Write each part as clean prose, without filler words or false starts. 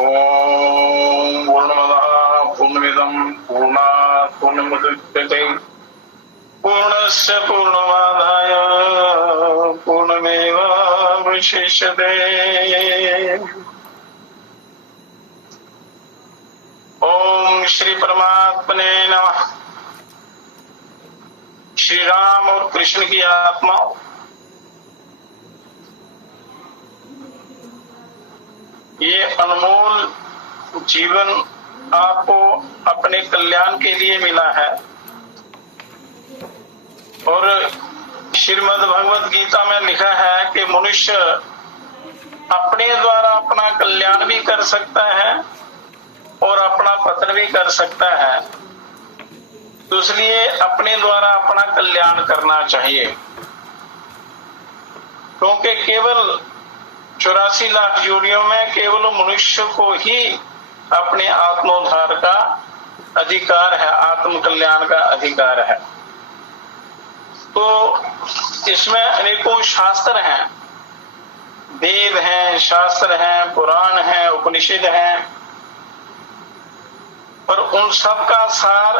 ओम पूर्णमदः पूर्णमिदं पूर्णात् पूर्णमुदच्यते पूर्णस्य पूर्णमादाय पूर्णमेवावशिष्यते। ओम श्री परमात्मने नमः। श्री राम और कृष्ण की आत्मा ये अनमोल जीवन आपको अपने कल्याण के लिए मिला है और श्रीमद् भगवद गीता में लिखा है कि मनुष्य अपने द्वारा अपना कल्याण भी कर सकता है और अपना पतन भी कर सकता है। तो इसलिए अपने द्वारा अपना कल्याण करना चाहिए, क्योंकि केवल 84 लाख योनियों में केवल मनुष्य को ही अपने आत्मोद्धार का अधिकार है, आत्म कल्याण का अधिकार है। तो इसमें अनेकों शास्त्र हैं, वेद हैं, शास्त्र हैं, पुराण हैं, उपनिषद हैं, पर उन सब का सार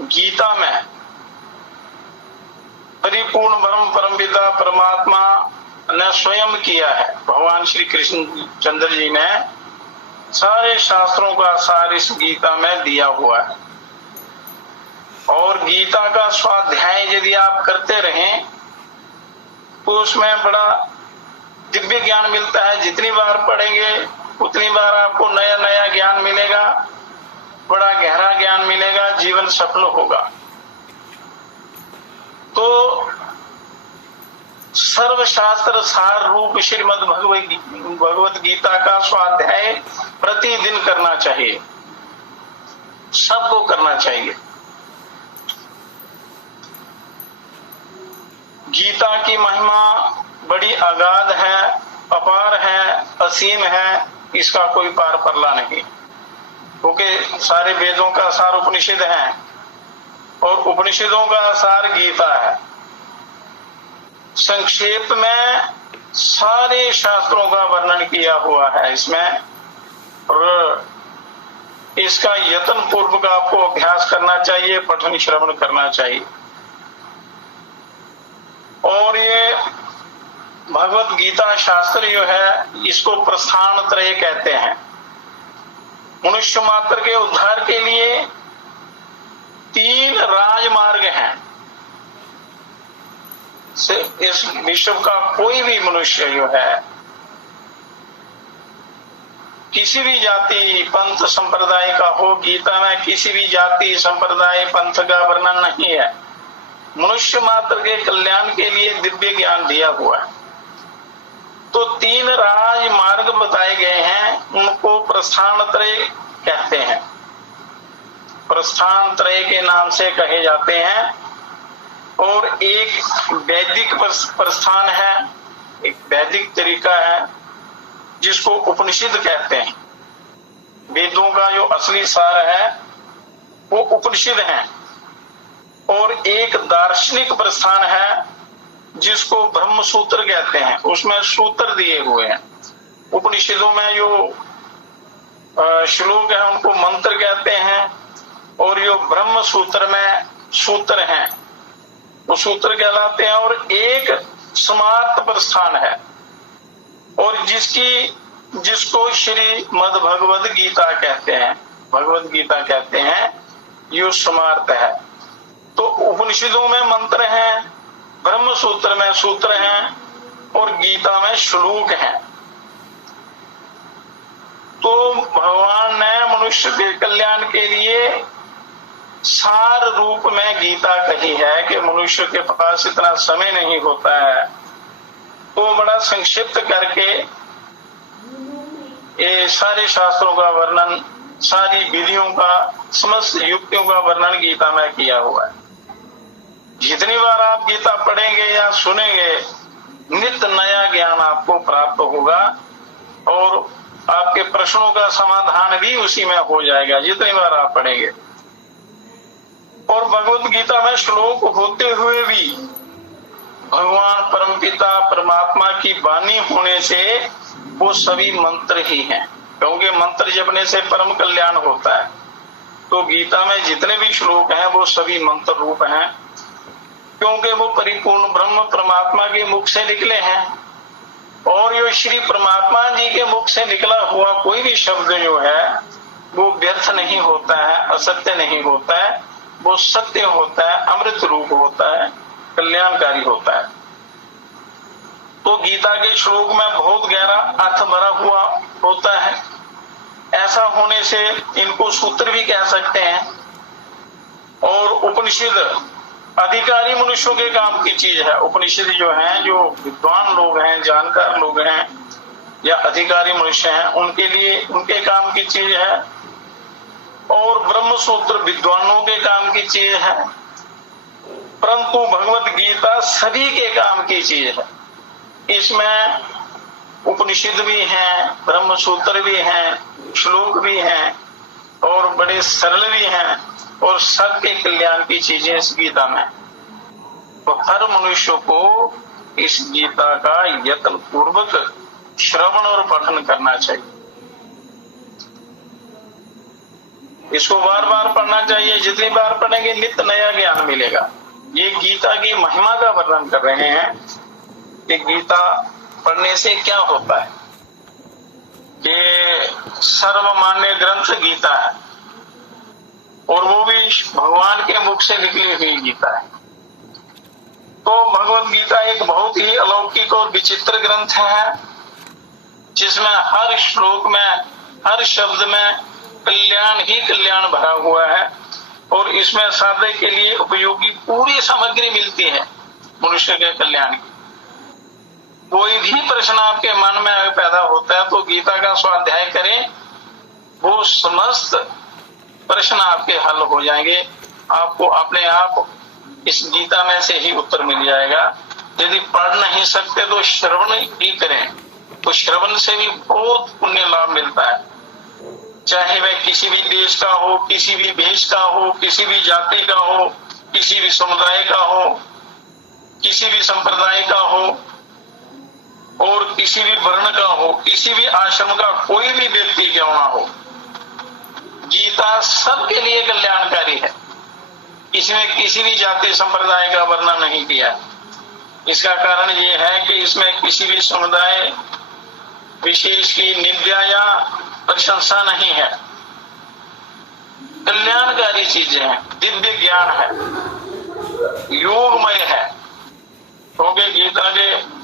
गीता में परिपूर्ण ब्रह्म परमपिता परमात्मा ने स्वयं किया है। भगवान श्री कृष्ण चंद्र जी ने सारे शास्त्रों का सार इस गीता में दिया हुआ है। और गीता का स्वाध्याय यदि आप करते रहें तो उसमें बड़ा दिव्य ज्ञान मिलता है। जितनी बार पढ़ेंगे उतनी बार आपको नया नया ज्ञान मिलेगा, बड़ा गहरा ज्ञान मिलेगा, जीवन सफल होगा। तो सर्वशास्त्र सार रूप श्रीमद् भगवत गीता का स्वाध्याय प्रतिदिन करना चाहिए, सबको करना चाहिए। गीता की महिमा बड़ी अगाध है, अपार है, असीम है, इसका कोई पार परला नहीं, क्योंकि सारे वेदों का सार उपनिषद है और उपनिषदों का सार गीता है। संक्षेप में सारे शास्त्रों का वर्णन किया हुआ है इसमें, और इसका यत्न पूर्वक आपको अभ्यास करना चाहिए, पठन श्रवण करना चाहिए। और ये भगवत गीता शास्त्र जो है इसको प्रस्थान त्रय कहते हैं। मनुष्य मात्र के उद्धार के लिए 3 राजमार्ग हैं। इस विश्व का कोई भी मनुष्य जो है, किसी भी जाति पंथ संप्रदाय का हो, गीता में किसी भी जाति संप्रदाय पंथ का वर्णन नहीं है। मनुष्य मात्र के कल्याण के लिए दिव्य ज्ञान दिया हुआ है। तो 3 राजमार्ग बताए गए हैं, उनको प्रस्थान त्रय कहते हैं। प्रस्थान त्रय के नाम से कहे जाते हैं। और एक वैदिक प्रस्थान है, एक वैदिक तरीका है जिसको उपनिषद कहते हैं। वेदों का जो असली सार है वो उपनिषद है। और एक दार्शनिक प्रस्थान है जिसको ब्रह्म सूत्र कहते हैं, उसमें सूत्र दिए हुए हैं। उपनिषदों में जो श्लोक है उनको मंत्र कहते हैं, और जो ब्रह्म सूत्र में सूत्र हैं वो सूत्र कहलाते हैं। और एक समार्थ प्रस्थान है, और जिसको श्रीमद् भगवद गीता कहते हैं, भगवद गीता कहते हैं, यो समार्थ है। तो उपनिषदों में मंत्र हैं, ब्रह्म सूत्र में सूत्र हैं, और गीता में श्लोक हैं। तो भगवान ने मनुष्य के कल्याण के लिए सार रूप में गीता कही है कि मनुष्य के पास इतना समय नहीं होता है, तो बड़ा संक्षिप्त करके ये सारे शास्त्रों का वर्णन, सारी विधियों का, समस्त युक्तियों का वर्णन गीता में किया हुआ है। जितनी बार आप गीता पढ़ेंगे या सुनेंगे, नित्य नया ज्ञान आपको प्राप्त होगा और आपके प्रश्नों का समाधान भी उसी में हो जाएगा, जितनी बार आप पढ़ेंगे। और भगवत गीता में श्लोक होते हुए भी भगवान परमपिता परमात्मा की वाणी होने से वो सभी मंत्र ही हैं। क्योंकि मंत्र जपने से परम कल्याण होता है। तो गीता में जितने भी श्लोक हैं वो सभी मंत्र रूप हैं, क्योंकि वो परिपूर्ण ब्रह्म परमात्मा के मुख से निकले हैं। और ये श्री परमात्मा जी के मुख से निकला हुआ कोई भी शब्द जो है वो व्यर्थ नहीं होता है, असत्य नहीं होता है, वो सत्य होता है, अमृत रूप होता है, कल्याणकारी होता है। तो गीता के श्लोक में बहुत गहरा अर्थ भरा हुआ होता है। ऐसा होने से इनको सूत्र भी कह सकते हैं। और उपनिषद अधिकारी मनुष्यों के काम की चीज है। उपनिषद जो है, जो विद्वान लोग हैं, जानकार लोग हैं या अधिकारी मनुष्य हैं, उनके लिए उनके काम की चीज है। और ब्रह्म सूत्र विद्वानों के काम की चीज है। परंतु भगवत गीता सभी के काम की चीज है। इसमें उपनिषद भी हैं, ब्रह्म सूत्र भी हैं, श्लोक भी हैं और बड़े सरल भी हैं और सबके कल्याण की चीजें इस गीता में। तो हर मनुष्य को इस गीता का यत्न पूर्वक श्रवण और पठन करना चाहिए। इसको बार बार पढ़ना चाहिए। जितनी बार पढ़ेंगे नित्य नया ज्ञान मिलेगा। ये गीता की महिमा का वर्णन कर रहे हैं कि गीता पढ़ने से क्या होता है। कि सर्वमान्य ग्रंथ गीता है और वो भी भगवान के मुख से निकली हुई गीता है। तो भगवत गीता एक बहुत ही अलौकिक और विचित्र ग्रंथ है, जिसमें हर श्लोक में, हर शब्द में कल्याण ही कल्याण भरा हुआ है। और इसमें साधक के लिए उपयोगी पूरी सामग्री मिलती है मनुष्य के कल्याण की। कोई भी प्रश्न आपके मन में पैदा होता है तो गीता का स्वाध्याय करें, वो समस्त प्रश्न आपके हल हो जाएंगे। आपको अपने आप इस गीता में से ही उत्तर मिल जाएगा। यदि पढ़ नहीं सकते तो श्रवण ही करें, तो श्रवण से भी बहुत पुण्य लाभ मिलता है। चाहे वह किसी भी देश का हो, किसी भी देश का हो, किसी भी जाति का हो, किसी भी समुदाय का हो, किसी भी संप्रदाय का हो और किसी भी वर्ण का हो, किसी भी आश्रम का कोई भी व्यक्ति क्यों ना हो, गीता सबके लिए कल्याणकारी है। इसमें किसी भी जाति संप्रदाय का वर्णन नहीं किया। इसका कारण ये है कि इसमें किसी भी समुदाय विशेष की निंदा या प्रशंसा नहीं है। कल्याणकारी चीजें हैं, दिव्य ज्ञान है, योगमय है। क्योंकि गीता के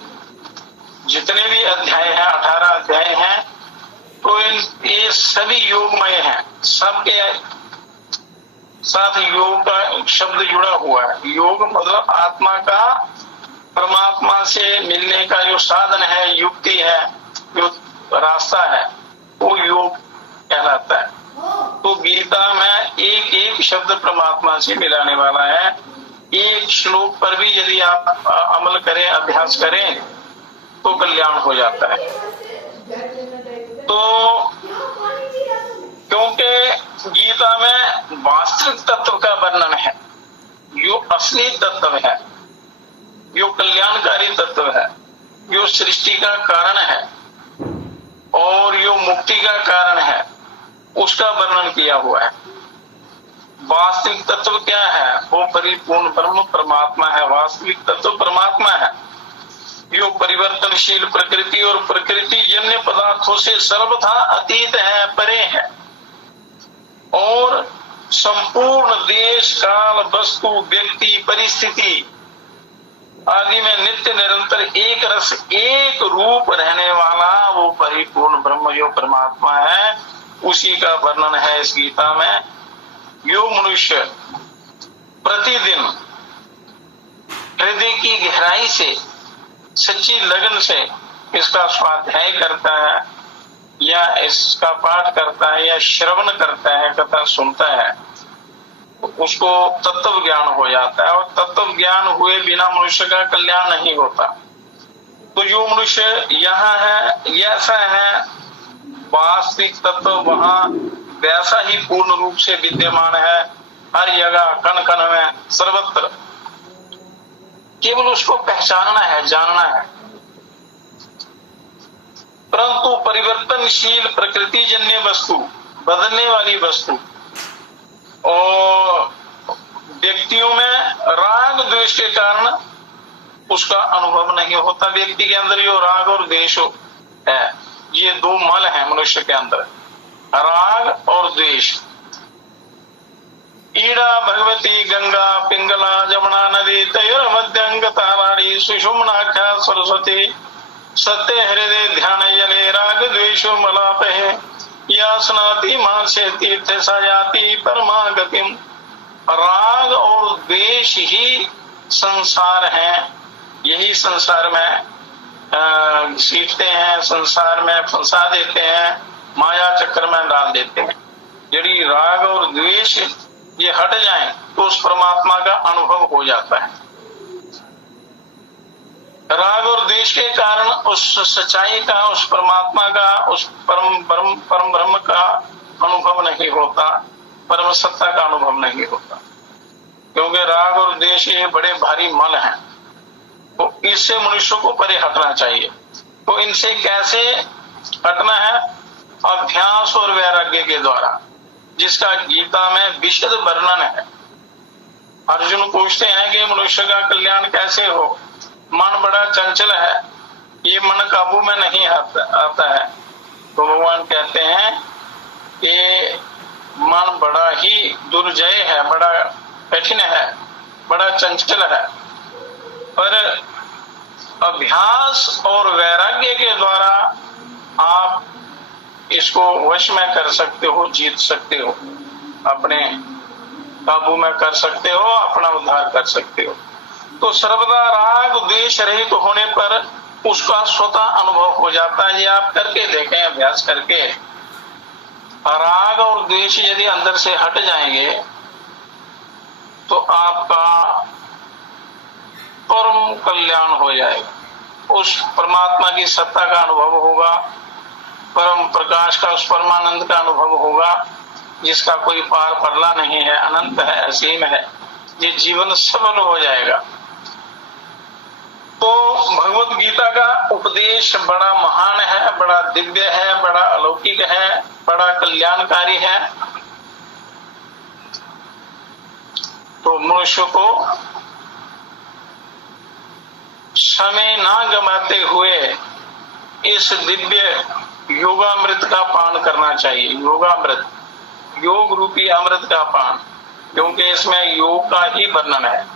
जितने भी अध्याय हैं, 18 अध्याय हैं, तो ये सभी योगमय हैं। सबके साथ योग का शब्द जुड़ा हुआ है। योग मतलब आत्मा का परमात्मा से मिलने का जो साधन है, युक्ति है, जो रास्ता है, वो योग कहलाता है। तो गीता में एक एक शब्द परमात्मा से मिलाने वाला है। एक श्लोक पर भी यदि आप अमल करें, अभ्यास करें, तो कल्याण हो जाता है। तो क्योंकि गीता में वास्तविक तत्व का वर्णन है, जो असली तत्व है, जो कल्याणकारी तत्व है, जो सृष्टि का कारण है और जो मुक्ति का कारण है, उसका वर्णन किया हुआ है। वास्तविक तत्व क्या है? वो परिपूर्ण ब्रह्म परमात्मा है। वास्तविक तत्व परमात्मा है, जो परिवर्तनशील प्रकृति और प्रकृति जन्य पदार्थों से सर्वथा अतीत है, परे है और संपूर्ण देश काल वस्तु व्यक्ति परिस्थिति आदि में नित्य निरंतर एक रस एक रूप रहने वाला वो परिपूर्ण ब्रह्म जो परमात्मा है, उसी का वर्णन है इस गीता में। जो मनुष्य प्रतिदिन हृदय की गहराई से, सच्ची लगन से इसका स्वाध्याय करता है या इसका पाठ करता है या श्रवण करता है, कथा सुनता है, तो उसको तत्व ज्ञान हो जाता है। और तत्व ज्ञान हुए बिना मनुष्य का कल्याण नहीं होता। तो जो मनुष्य यहाँ है, ऐसा है, वास्तविक तत्व वहां वैसा ही पूर्ण रूप से विद्यमान है, हर जगह, कण कण में, सर्वत्र। केवल उसको पहचानना है, जानना है। परंतु परिवर्तनशील प्रकृति जन्य वस्तु, बदलने वाली वस्तु और व्यक्तियों में राग द्वेष के कारण उसका अनुभव नहीं होता। व्यक्ति के अंदर जो राग और द्वेष है, ये दो मल है मनुष्य के अंदर, राग और द्वेष। ईड़ा भगवती गंगा पिंगला जमुना नदी तयोर मध्यंग ताराड़ी सुषुम्नाख्या सरस्वती सत्य हृदय ध्यान जले राग द्वेष मलापहे या स्नाति मानसे तीर्थ सजाति परमा गतिम। राग और द्वेष ही संसार है, यही संसार में सीखते हैं, संसार में फंसा देते हैं, माया चक्कर में डाल देते हैं। यदि राग और द्वेष ये हट जाएं तो उस परमात्मा का अनुभव हो जाता है। राग और द्वेष के कारण उस सच्चाई का, उस परमात्मा का, उस परम ब्रह्म का अनुभव नहीं होता, परम सत्ता का अनुभव नहीं होता, क्योंकि राग और द्वेष ये बड़े भारी मल हैं। तो इससे मनुष्य को परे हटना चाहिए। तो इनसे कैसे हटना है? अभ्यास और वैराग्य के द्वारा, जिसका गीता में विशद वर्णन है। अर्जुन पूछते हैं कि मनुष्य का कल्याण कैसे हो, मन बड़ा चंचल है, ये मन काबू में नहीं आता है। तो भगवान कहते हैं कि मन बड़ा ही दुर्जय है, बड़ा कठिन है, बड़ा चंचल है, पर अभ्यास और वैराग्य के द्वारा आप इसको वश में कर सकते हो, जीत सकते हो, अपने काबू में कर सकते हो, अपना उद्धार कर सकते हो। तो सर्वदा राग द्वेष रहित होने पर उसका स्वतः अनुभव हो जाता है। ये आप करके देखें, अभ्यास करके। राग और द्वेष यदि अंदर से हट जाएंगे तो आपका परम कल्याण हो जाएगा, उस परमात्मा की सत्ता का अनुभव होगा, परम प्रकाश का, उस परमानंद का अनुभव होगा, जिसका कोई पार परला नहीं है, अनंत है, असीम है। ये जीवन सफल हो जाएगा। तो भगवत गीता का उपदेश बड़ा महान है, बड़ा दिव्य है, बड़ा अलौकिक है, बड़ा कल्याणकारी है। तो मनुष्य को समय ना गमाते हुए इस दिव्य योगामृत का पान करना चाहिए। योगामृत, योग रूपी अमृत का पान, क्योंकि इसमें योग का ही वर्णन है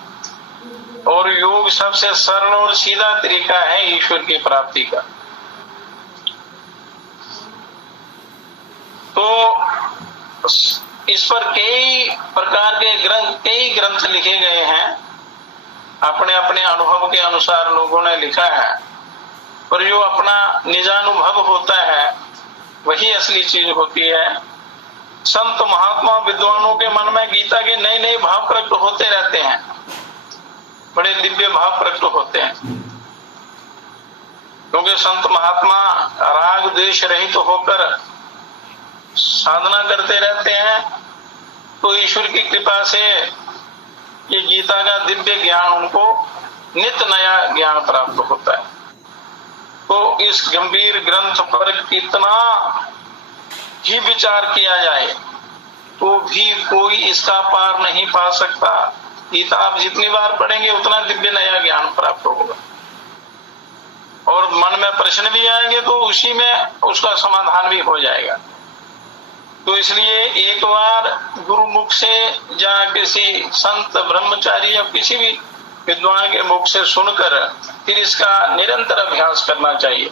और योग सबसे सरल और सीधा तरीका है ईश्वर की प्राप्ति का। तो इस पर कई प्रकार के कई ग्रंथ लिखे गए हैं, अपने अपने अनुभव के अनुसार लोगों ने लिखा है, पर जो अपना निजानुभव होता है वही असली चीज होती है। संत महात्मा विद्वानों के मन में गीता के नए नए भाव प्रकट होते रहते हैं, बड़े दिव्य भाव प्रकट होते हैं, क्योंकि संत महात्मा राग द्वेष रहित होकर साधना करते रहते हैं। तो ईश्वर की कृपा से ये गीता का दिव्य ज्ञान उनको नित्य नया ज्ञान प्राप्त होता है। तो इस गंभीर ग्रंथ पर कितना ही विचार किया जाए तो भी कोई इसका पार नहीं पा सकता। गीता आप जितनी बार पढ़ेंगे उतना दिव्य नया ज्ञान प्राप्त होगा, और मन में प्रश्न भी आएंगे तो उसी में उसका समाधान भी हो जाएगा। तो इसलिए एक बार गुरु मुख से या किसी संत ब्रह्मचारी या किसी भी विद्वान के मुख से सुनकर फिर इसका निरंतर अभ्यास करना चाहिए।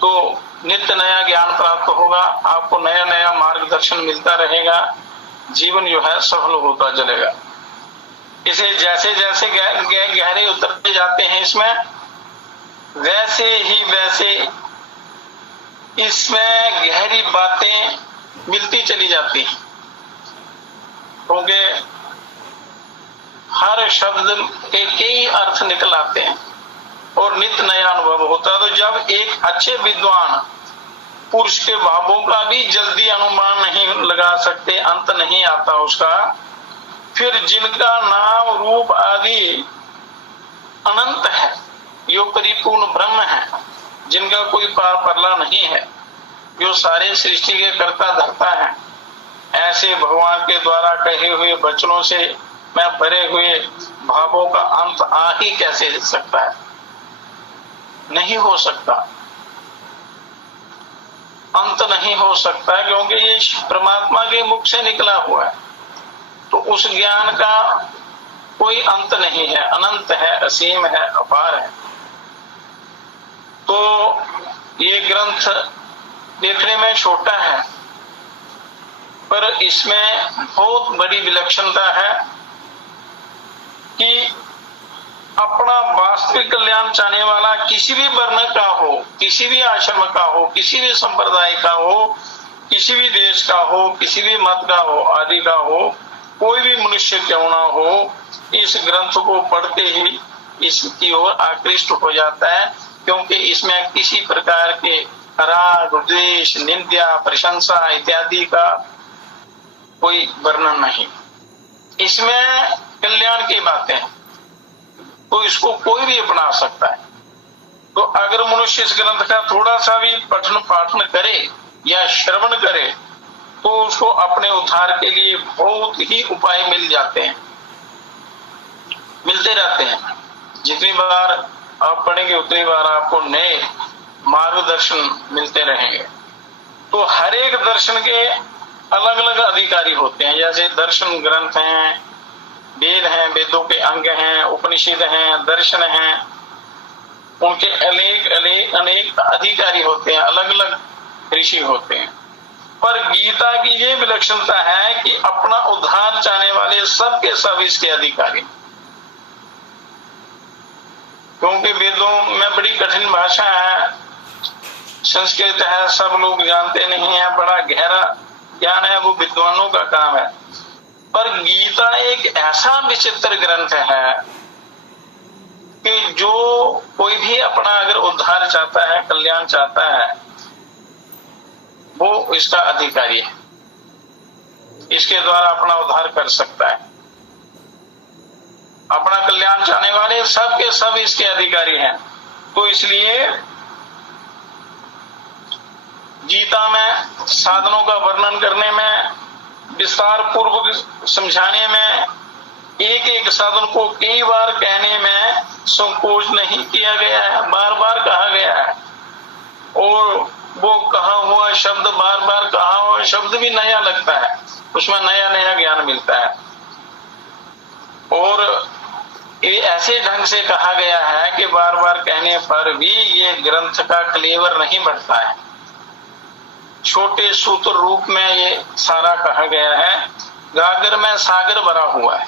तो नित्य नया ज्ञान प्राप्त होगा, आपको नया नया मार्गदर्शन मिलता रहेगा, जीवन जो है सफल होता चलेगा। इसे जैसे जैसे गहरे उतरते जाते हैं इसमें, वैसे ही वैसे इसमें गहरी बातें मिलती चली जाती हैं, क्योंकि हर शब्द के कई अर्थ निकल आते हैं और नित्य नया अनुभव होता है। तो जब एक अच्छे विद्वान पुरुष के भावों का भी जल्दी अनुमान नहीं लगा सकते, अंत नहीं आता उसका, फिर जिनका नाम रूप आदि अनंत है, यो परिपूर्ण ब्रह्म है, जिनका कोई पार परला नहीं है, जो सारे सृष्टि के कर्ता धर्ता है, ऐसे भगवान के द्वारा कहे हुए वचनों से मैं भरे हुए भावों का अंत आ ही कैसे सकता है? नहीं हो सकता, अंत नहीं हो सकता, क्योंकि ये परमात्मा के मुख से निकला हुआ है। तो उस ज्ञान का कोई अंत नहीं है, अनंत है, असीम है, अपार है। तो ये ग्रंथ देखने में छोटा है, पर इसमें बहुत बड़ी विलक्षणता है कि अपना वास्तविक कल्याण चाहने वाला किसी भी वर्ण का हो, किसी भी आश्रम का हो, किसी भी संप्रदाय का हो, किसी भी देश का हो, किसी भी मत का हो, आदि का हो, कोई भी मनुष्य क्यों ना हो, इस ग्रंथ को पढ़ते ही इसकी ओर आकृष्ट हो जाता है, क्योंकि इसमें किसी प्रकार के राग, द्वेष, निंदा, प्रशंसा इत्यादि का कोई वर्णन नहीं। इसमें कल्याण की बातें हैं, तो इसको कोई भी अपना सकता है। तो अगर मनुष्य इस ग्रंथ का थोड़ा सा भी पठन पाठन करे या श्रवण करे, तो उसको अपने उद्धार के लिए बहुत ही उपाय मिल जाते हैं, मिलते रहते हैं। जितनी बार आप पढ़ेंगे उतनी बार आपको नए मार्गदर्शन मिलते रहेंगे। तो हर एक दर्शन के अलग अलग अधिकारी होते हैं, जैसे दर्शन ग्रंथ हैं, वेद हैं, वेदों के अंग हैं, उपनिषद हैं, दर्शन हैं, उनके अनेक अधिकारी होते हैं, अलग अलग ऋषि होते हैं। पर गीता की ये विलक्षणता है कि अपना उद्धार चाहने वाले सब के सब इसके अधिकारी, क्योंकि वेदों में बड़ी कठिन भाषा है, संस्कृत है, सब लोग जानते नहीं है, बड़ा गहरा ज्ञान है, वो विद्वानों का काम है। पर गीता एक ऐसा विचित्र ग्रंथ है कि जो कोई भी अपना अगर उद्धार चाहता है, कल्याण चाहता है, वो इसका अधिकारी है, इसके द्वारा अपना उद्धार कर सकता है। अपना कल्याण चाहने वाले सब के सब इसके अधिकारी हैं। तो इसलिए गीता में साधनों का वर्णन करने में, विस्तार पूर्वक समझाने में, एक एक साधन को कई बार कहने में संकोच नहीं किया गया है, बार बार कहा गया है। और वो कहा हुआ शब्द, बार बार कहा हुआ शब्द भी नया लगता है, उसमें नया नया ज्ञान मिलता है। और ये ऐसे ढंग से कहा गया है कि बार बार कहने पर भी ये ग्रंथ का क्लेवर नहीं बढ़ता है। छोटे सूत्र रूप में ये सारा कहा गया है, गागर में सागर भरा हुआ है।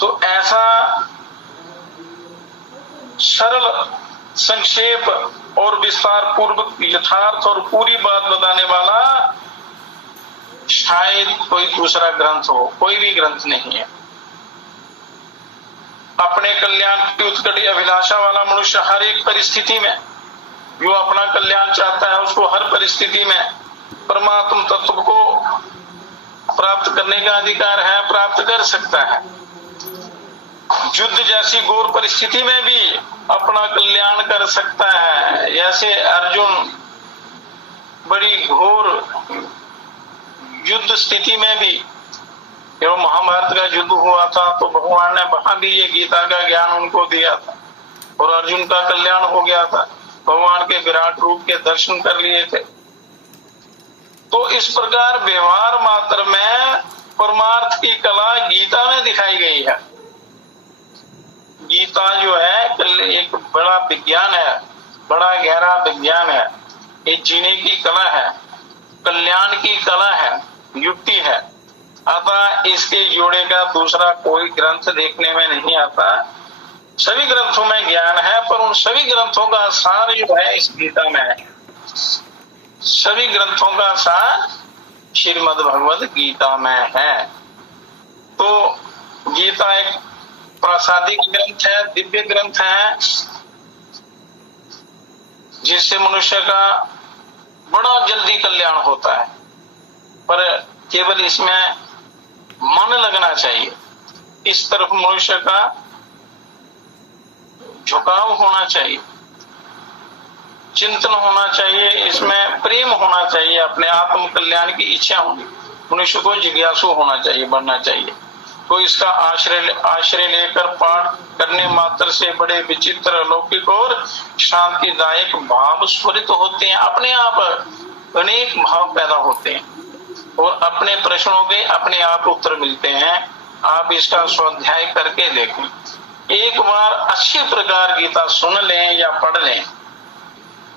तो ऐसा सरल, संक्षेप और विस्तार पूर्वक यथार्थ और पूरी बात बताने वाला शायद कोई दूसरा ग्रंथ हो, कोई भी ग्रंथ नहीं है। अपने कल्याण की उत्कट अभिलाषा वाला मनुष्य हर एक परिस्थिति में, जो अपना कल्याण चाहता है, उसको हर परिस्थिति में परमात्म तत्व को प्राप्त करने का अधिकार है, प्राप्त कर सकता है। युद्ध जैसी घोर परिस्थिति में भी अपना कल्याण कर सकता है। जैसे अर्जुन बड़ी घोर युद्ध स्थिति में भी, जब महाभारत का युद्ध हुआ था, तो भगवान ने वहां भी ये गीता का ज्ञान उनको दिया था और अर्जुन का कल्याण हो गया था। भगवान के विराट रूप के दर्शन कर लिए थे। तो इस प्रकार व्यवहार मात्र में परमार्थ की कला गीता में दिखाई गई है। गीता जो है एक बड़ा विज्ञान है, बड़ा गहरा विज्ञान है, एक जीने की कला है, कल्याण की कला है, युक्ति है। अतः इसके जोड़े का दूसरा कोई ग्रंथ देखने में नहीं आता। सभी ग्रंथों में ज्ञान है, पर उन सभी ग्रंथों का सार जो है इस गीता में है। सभी ग्रंथों का सार श्रीमद् भगवद गीता में है। तो गीता एक प्रासादिक ग्रंथ है, दिव्य ग्रंथ है, जिससे मनुष्य का बड़ा जल्दी कल्याण होता है। पर केवल इसमें मन लगना चाहिए, इस तरफ मनुष्य का झुकाव होना चाहिए। चिंतन होना चाहिए, इसमें प्रेम होना चाहिए, अपने आत्म कल्याण की इच्छा होगी, मनुष्य को जिज्ञासु होना चाहिए, बनना चाहिए। तो इसका आश्रय लेकर पाठ करने मात्र से बड़े विचित्र, अलौकिक और शांतिदायक भाव स्फुरित होते हैं। अपने आप अनेक भाव पैदा होते हैं और अपने प्रश्नों के अपने आप उत्तर मिलते हैं। आप इसका स्वाध्याय करके देखें। एक बार अच्छी प्रकार गीता सुन लें या पढ़ लें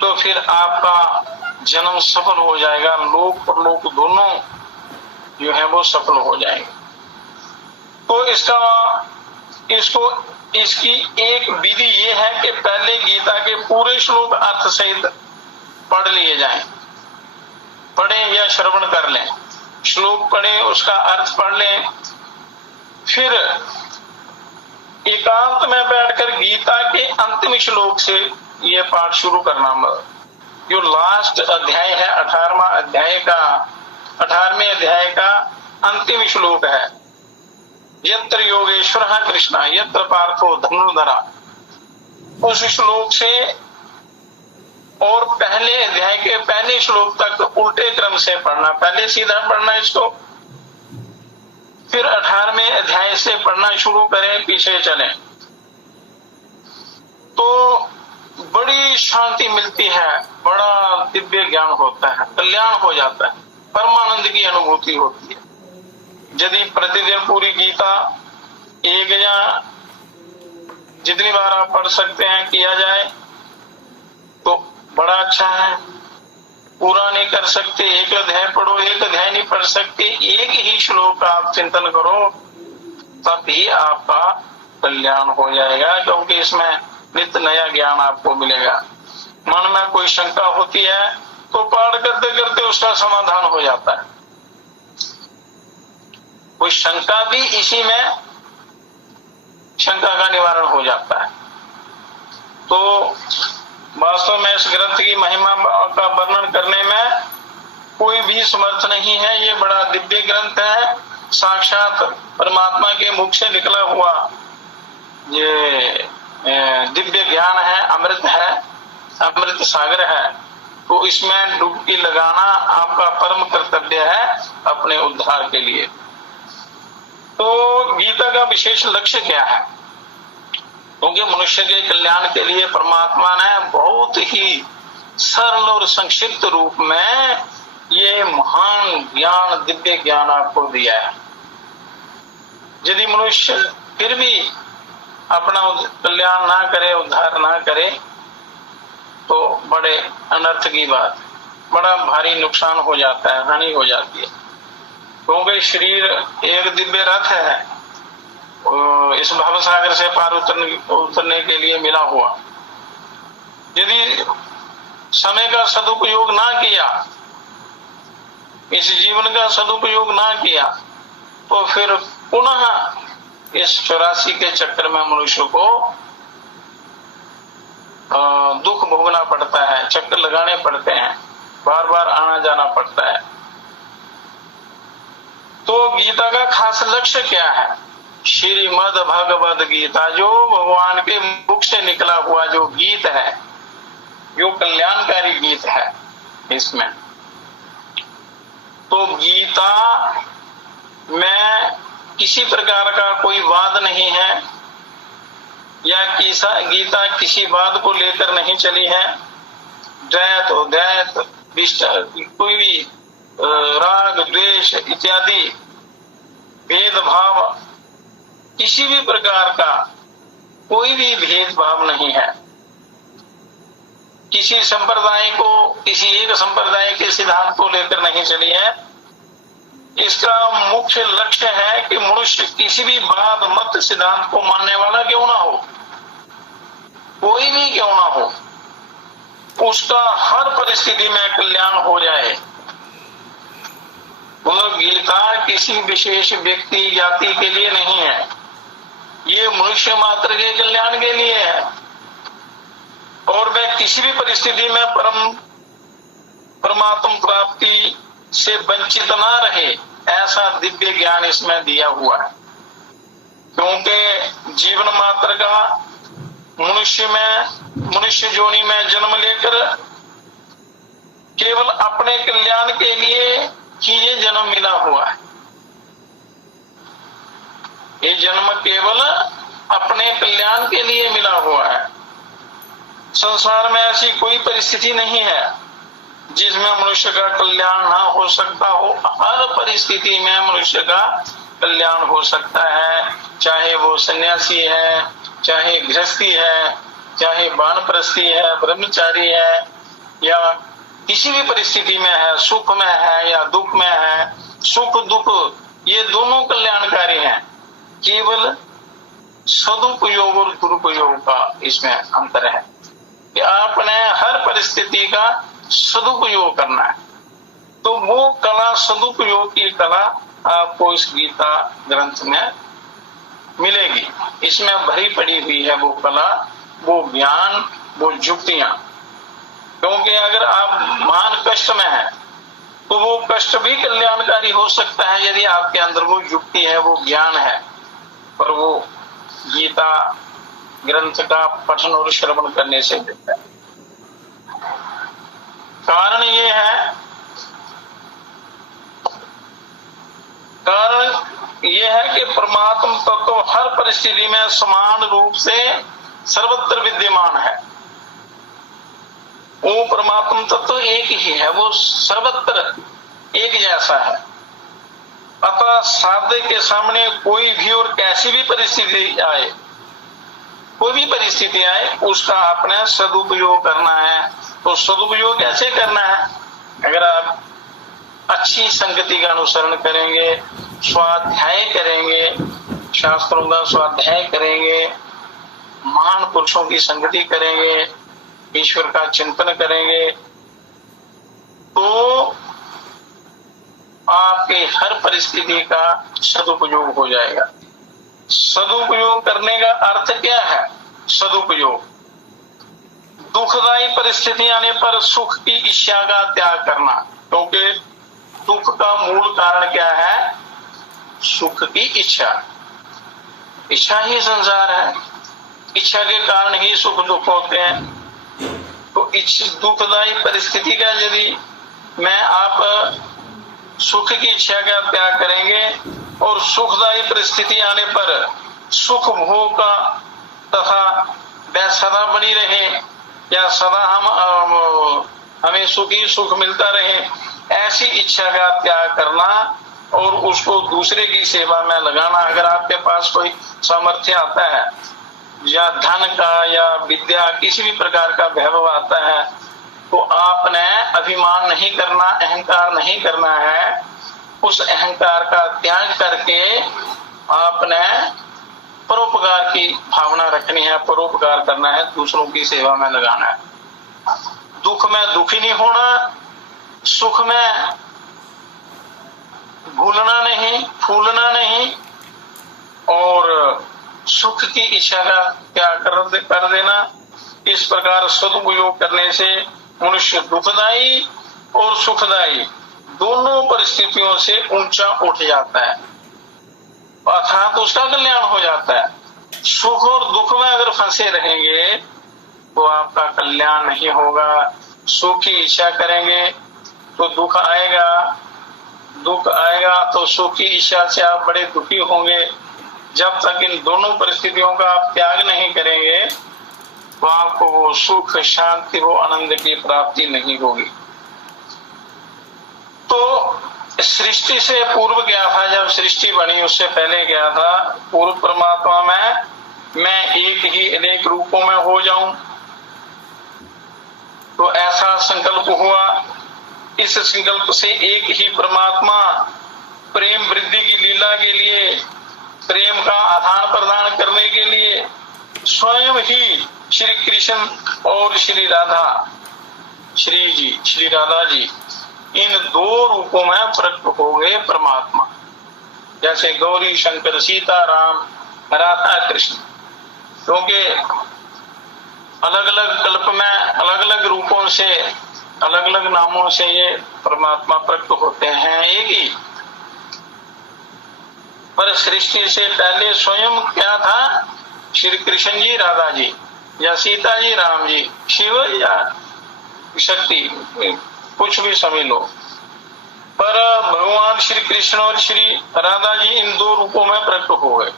तो फिर आपका जन्म सफल हो जाएगा, लोक परलोक दोनों जो है वो सफल हो जाएंगे। तो इसकी एक विधि ये है कि पहले गीता के पूरे श्लोक अर्थ सहित पढ़ लिए जाएं, पढ़ें या श्रवण कर लें। श्लोक पढ़ें, उसका अर्थ पढ़ लें, फिर एकांत में बैठकर गीता के अंतिम श्लोक से ये पाठ शुरू करना। जो लास्ट अध्याय है 18वें अध्याय का अंतिम श्लोक है, यत्र योगेश्वरः कृष्णः यत्र पार्थो धनुर्धरः। उस श्लोक से और पहले अध्याय के पहले श्लोक तक उल्टे क्रम से पढ़ना, पहले सीधा पढ़ना इसको, फिर 18वें अध्याय से पढ़ना शुरू करें, पीछे चलें तो बड़ी शांति मिलती है, बड़ा दिव्य ज्ञान होता है, कल्याण हो जाता है, परमानंद की अनुभूति होती है। यदि प्रतिदिन पूरी गीता एक या जितनी बार आप पढ़ सकते हैं किया जाए तो बड़ा अच्छा है। पूरा नहीं कर सकते, एक अध्याय पढ़ो, एक अध्याय नहीं पढ़ सकते, एक ही श्लोक का आप चिंतन करो, तब ही आपका कल्याण हो जाएगा, क्योंकि इसमें नित्य नया ज्ञान आपको मिलेगा। मन में कोई शंका होती है तो पाठ करते करते उसका समाधान हो जाता है। कोई शंका भी इसी में शंका का निवारण हो जाता है। तो वास्तव में इस ग्रंथ की महिमा का वर्णन करने में कोई भी समर्थ नहीं है। ये बड़ा दिव्य ग्रंथ है, साक्षात परमात्मा के मुख से निकला हुआ ये दिव्य ज्ञान है, अमृत है, अमृत सागर है। तो इसमें डुबकी लगाना आपका परम कर्तव्य है अपने उद्धार के लिए। तो गीता का विशेष लक्ष्य क्या है? क्योंकि मनुष्य के कल्याण के लिए परमात्मा ने बहुत ही सरल और संक्षिप्त रूप में ये महान ज्ञान, दिव्य ज्ञान आपको दिया है। यदि मनुष्य फिर भी अपना कल्याण ना करे, उद्धार ना करे, तो बड़े अनर्थ की बात, बड़ा भारी नुकसान हो जाता है, हानि हो जाती है। क्योंकि शरीर एक दिव्य रथ है, इस भवसागर से पार उतरने के लिए मिला हुआ। यदि समय का सदुपयोग ना किया, इस जीवन का सदुपयोग ना किया, तो फिर पुनः इस 84 के चक्कर में मनुष्य को दुख भोगना पड़ता है, चक्कर लगाने पड़ते हैं, बार बार आना जाना पड़ता है। तो गीता का खास लक्ष्य क्या है? श्रीमद् भगवद गीता, जो भगवान के मुख से निकला हुआ जो गीत है, जो कल्याणकारी गीत है, इसमें तो गीता में किसी प्रकार का कोई वाद नहीं है, या गीता किसी वाद को लेकर नहीं चली है। द्वैत, कोई भी राग, द्वेष इत्यादि भेदभाव, किसी भी प्रकार का कोई भी भेदभाव नहीं है। किसी संप्रदाय को, किसी एक संप्रदाय के सिद्धांत को लेकर नहीं चली है। इसका मुख्य लक्ष्य है कि मनुष्य किसी भी बात, मत, सिद्धांत को मानने वाला क्यों ना हो, कोई भी क्यों ना हो, उसका हर परिस्थिति में कल्याण हो जाए। गीता किसी विशेष व्यक्ति, जाति के लिए नहीं है, ये मनुष्य मात्र के कल्याण के लिए है। और वह किसी भी परिस्थिति में परमात्म प्राप्ति से वंचित ना रहे, ऐसा दिव्य ज्ञान इसमें दिया हुआ है। क्योंकि जीवन मात्र का मनुष्य जोनि में जन्म लेकर अपने कल्याण के लिए ही ये जन्म मिला हुआ है। ये जन्म केवल अपने कल्याण के लिए मिला हुआ है। संसार में ऐसी कोई परिस्थिति नहीं है जिसमें मनुष्य का कल्याण ना हो सकता हो। हर परिस्थिति में मनुष्य का कल्याण हो सकता है, चाहे वो सन्यासी है, चाहे गृहस्थी है, चाहे वानप्रस्थी है, ब्रह्मचारी है, या किसी भी परिस्थिति में है, सुख में है या दुख में है। सुख दुख ये दोनों कल्याणकारी हैं, केवल सदुपयोग और दुरुपयोग का इसमें अंतर है कि आपने हर परिस्थिति का सदुपयोग करना है। तो वो कला, सदुपयोग की कला आपको इस गीता ग्रंथ में मिलेगी। इसमें भरी पड़ी हुई है वो कला, वो ज्ञान, वो युक्तियां। क्योंकि अगर आप महान कष्ट में हैं तो वो कष्ट भी कल्याणकारी हो सकता है यदि आपके अंदर वो युक्ति है, वो ज्ञान है। पर वो गीता ग्रंथ का पठन और श्रवण करने से मिलता है। कारण ये है, कि परमात्म तत्व तो हर परिस्थिति में समान रूप से सर्वत्र विद्यमान है। वो परमात्म तत्व तो एक ही है, वो सर्वत्र एक जैसा है। अतः साधक के सामने कोई भी और कैसी भी परिस्थिति आए, कोई भी परिस्थिति आए, उसका अपने सदुपयोग करना है। तो सदुपयोग कैसे करना है? अगर आप अच्छी संगति का अनुसरण करेंगे, स्वाध्याय करेंगे, शास्त्रों का स्वाध्याय करेंगे, महान पुरुषों की संगति करेंगे, ईश्वर का चिंतन करेंगे, तो आपके हर परिस्थिति का सदुपयोग हो जाएगा। सदुपयोग करने का अर्थ क्या है? सदुपयोग, दुखदायी परिस्थिति आने पर सुख की इच्छा का त्याग करना, क्योंकि दुख का मूल कारण क्या है? सुख की इच्छा। इच्छा ही संसार है, इच्छा के कारण ही सुख दुख होते हैं। तो इस दुखदायी परिस्थिति का यदि मैं आप सुख की इच्छा का त्याग करेंगे और सुखदायी परिस्थिति आने पर सुख भोग का तथा वह सदा बनी रहे, या सदा हमें सुखी सुख मिलता रहे, ऐसी इच्छा का त्याग करना और उसको दूसरे की सेवा में लगाना। अगर आपके पास कोई सामर्थ्य आता है, या धन का या विद्या किसी भी प्रकार का वैभव आता है, तो आपने अभिमान नहीं करना, अहंकार नहीं करना है। उस अहंकार का त्याग करके आपने परोपकार की भावना रखनी है, परोपकार करना है, दूसरों की सेवा में लगाना है। दुख में दुखी नहीं होना, सुख में भूलना नहीं, फूलना नहीं, और सुख की इच्छा का त्याग कर देना। इस प्रकार सदुपयोग करने से मनुष्य दुखदायी और सुखदायी दोनों परिस्थितियों से ऊंचा उठ जाता है, अर्थात उसका कल्याण हो जाता है। सुख और दुख में अगर फंसे रहेंगे तो आपका कल्याण नहीं होगा। सुख की इच्छा करेंगे तो दुख आएगा, दुख आएगा तो सुख की इच्छा से आप बड़े दुखी होंगे। जब तक इन दोनों परिस्थितियों का आप त्याग नहीं करेंगे तो आपको वो सुख, शांति, वो आनंद की प्राप्ति नहीं होगी। तो सृष्टि से पूर्व क्या था? जब सृष्टि बनी उससे पहले क्या था? पूर्व परमात्मा में मैं एक ही अनेक रूपों में हो जाऊं, तो ऐसा संकल्प हुआ। इस संकल्प से एक ही परमात्मा प्रेम वृद्धि की लीला के लिए, प्रेम का आदान प्रदान करने के लिए स्वयं ही श्री कृष्ण और श्री राधा, श्री राधा जी, इन दो रूपों में प्रकट हो गए परमात्मा। जैसे गौरी शंकर, सीता राम, राधा कृष्ण, क्योंकि अलग अलग कल्प में अलग अलग रूपों से, अलग अलग नामों से ये परमात्मा प्रकट होते हैं एक ही। पर सृष्टि से पहले स्वयं क्या था? श्री कृष्ण जी, राधा जी, या सीता जी, राम जी, शिव या शक्ति, कुछ भी समझ लो। पर भगवान श्री कृष्ण और श्री राधा जी इन दो रूपों में प्रकट हो गए,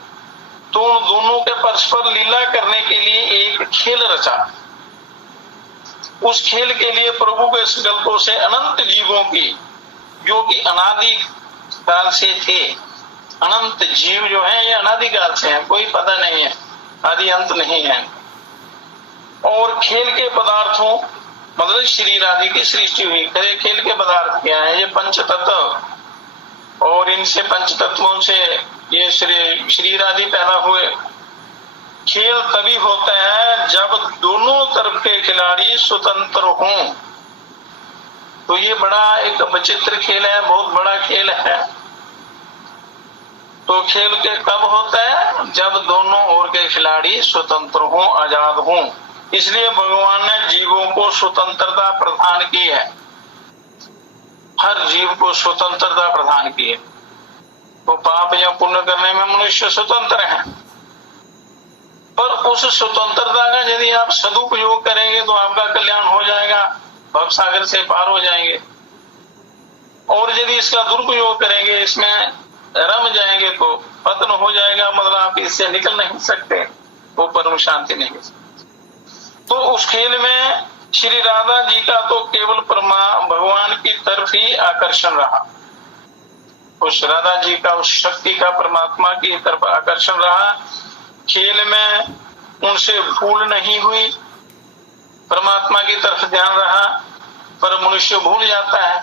तो उन दोनों के परस्पर लीला करने के लिए एक खेल रचा। उस खेल के लिए प्रभु के संकल्पों से अनंत जीवों की, जो कि अनादि काल से थे, अनंत जीव जो हैं ये अनादि काल से हैं, कोई पता नहीं है, आदि अंत नहीं है। और खेल के पदार्थों मतलब श्री राधे की सृष्टि हुई। खेल के पदार्थ क्या है? ये पंच तत्व, और इनसे पंच तत्वों से ये श्री राधे पैदा हुए। खेल तभी होता है जब दोनों तरफ के खिलाड़ी स्वतंत्र हों। तो ये बड़ा एक विचित्र खेल है, बहुत बड़ा खेल है। तो खेल के कब होता है? जब दोनों ओर के खिलाड़ी स्वतंत्र हों, आजाद हों। इसलिए भगवान ने जीवों को स्वतंत्रता प्रदान की है, हर जीव को स्वतंत्रता प्रदान की है। तो पाप या पुण्य करने में मनुष्य स्वतंत्र है, पर उस स्वतंत्रता का यदि आप सदुपयोग करेंगे तो आपका कल्याण हो जाएगा, भव सागर से पार हो जाएंगे। और यदि इसका दुरुपयोग करेंगे, इसमें रम जाएंगे तो पतन हो जाएगा, मतलब आप इससे निकल नहीं सकते, वो परम शांति नहीं है। तो उस खेल में श्री राधा जी का तो केवल भगवान की तरफ ही आकर्षण रहा, उस राधा जी का, उस शक्ति का परमात्मा की तरफ आकर्षण रहा। खेल में उनसे भूल नहीं हुई, परमात्मा की तरफ ध्यान रहा, पर मनुष्य भूल जाता है।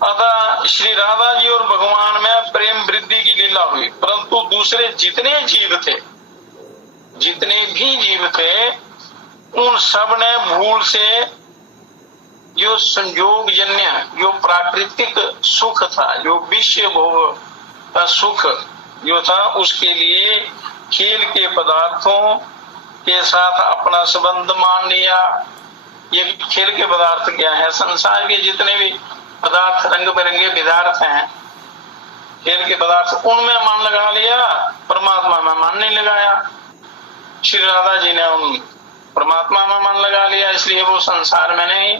अतः श्री राधा जी और भगवान में प्रेम वृद्धि की लीला हुई, परंतु दूसरे जितने भी जीव थे उन सब ने भूल से जो संयोगजन्य, जो प्राकृतिक सुख था, जो विषय भोग का सुख जो था, उसके लिए खेल के पदार्थों के साथ अपना संबंध मान लिया। ये खेल के पदार्थ क्या है? संसार के जितने भी पदार्थ, रंग बिरंगे पदार्थ हैं, खेल के पदार्थ, उनमें मन लगा लिया, परमात्मा में मन नहीं लगाया। श्री राधा जी ने उन परमात्मा में मन लगा लिया, इसलिए वो संसार में नहीं